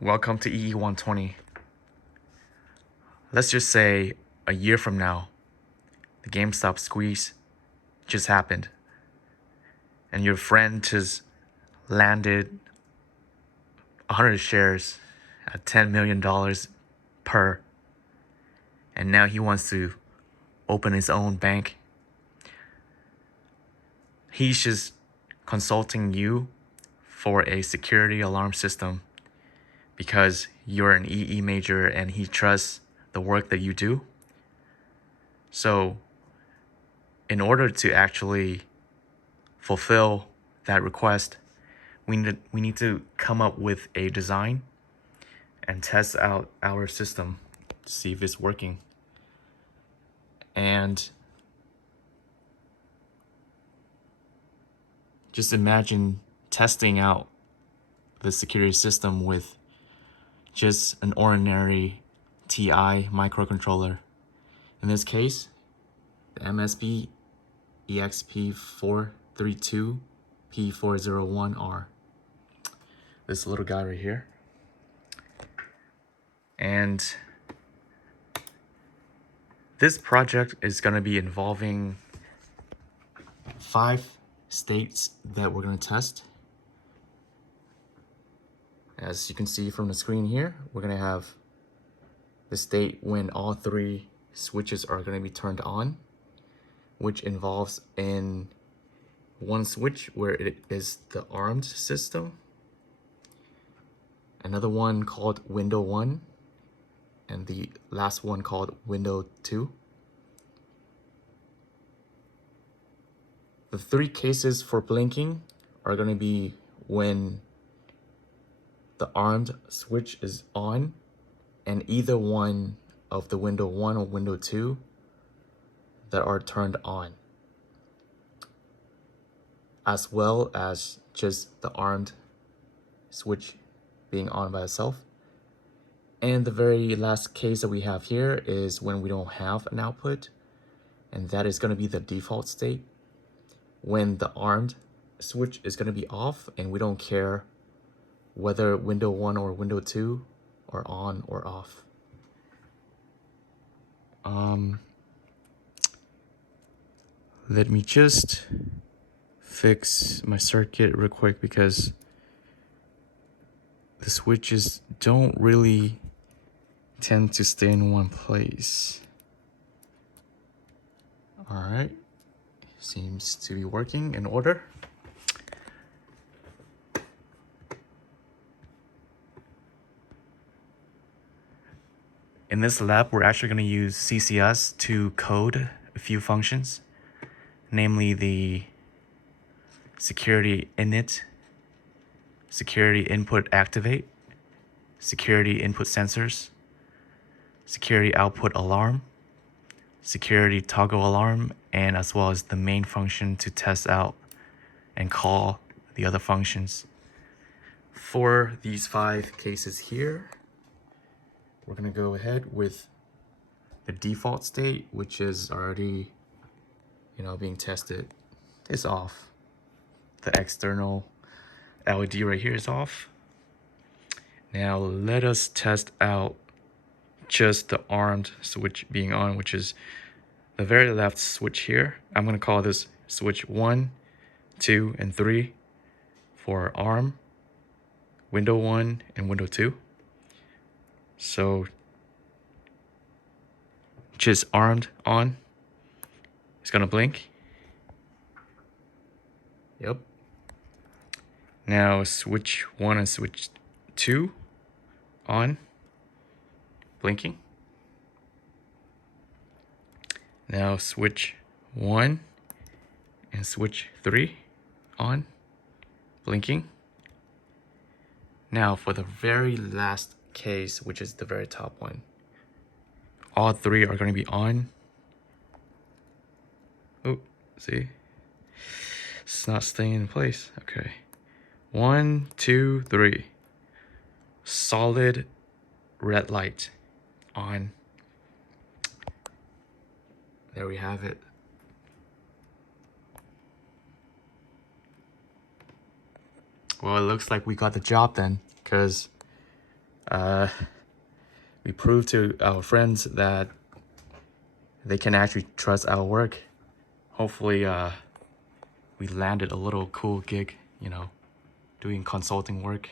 Welcome to EE 120. Let's just say a year from now, the GameStop squeeze just happened, and your friend just landed 100 shares at $10 million per, and now he wants to open his own bank. He's just consulting you for a security alarm system because you're an EE major and he trusts the work that you do. So in order to actually fulfill that request, we need to come up with a design and test out our system to see if it's working. And just imagine testing out the security system with just an ordinary TI microcontroller. In this case, the MSB EXP432P401R. This little guy right here. And this project is going to be involving 5 states that we're going to test. As you can see from the screen here, we're going to have the state when all 3 switches are going to be turned on, which involves in one switch where it is the ARM system, another one called window 1, and the last one called window 2. The 3 cases for blinking are going to be when the ARM switch is on and either one of the window 1 or window 2 that are turned on, as well as just the ARM switch being on by itself. And the very last case that we have here is when we don't have an output, and that is going to be the default state, when the ARM switch is going to be off and we don't care whether window 1 or window 2 are on or off. Let me just fix my circuit real quick because the switches don't really tend to stay in one place. All right, seems to be working in order. In this lab, we're actually going to use CCS to code a few functions, namely the security init, security input activate, security input sensors, security output alarm, security toggle alarm, and as well as the main function to test out and call the other functions. For these 5 cases here, we're going to go ahead with the default state, which is already, being tested. It's off. The external LED right here is off. Now let us test out just the ARM switch being on, which is the very left switch here. I'm going to call this switch 1, 2, and 3 for ARM, window 1, and window 2. So just ARM on. It's going to blink. Yep. Now switch 1 and switch 2 on, blinking. Now switch 1 and switch 3 on, blinking. Now for the very last case, which is the very top one, all 3 are going to be on. Oh, see? It's not staying in place. Okay. 1, 2, 3. Solid red light on. There we have it. Well, it looks like we got the job then, because We proved to our friends that they can actually trust our work. Hopefully, we landed a little cool gig, you know, doing consulting work.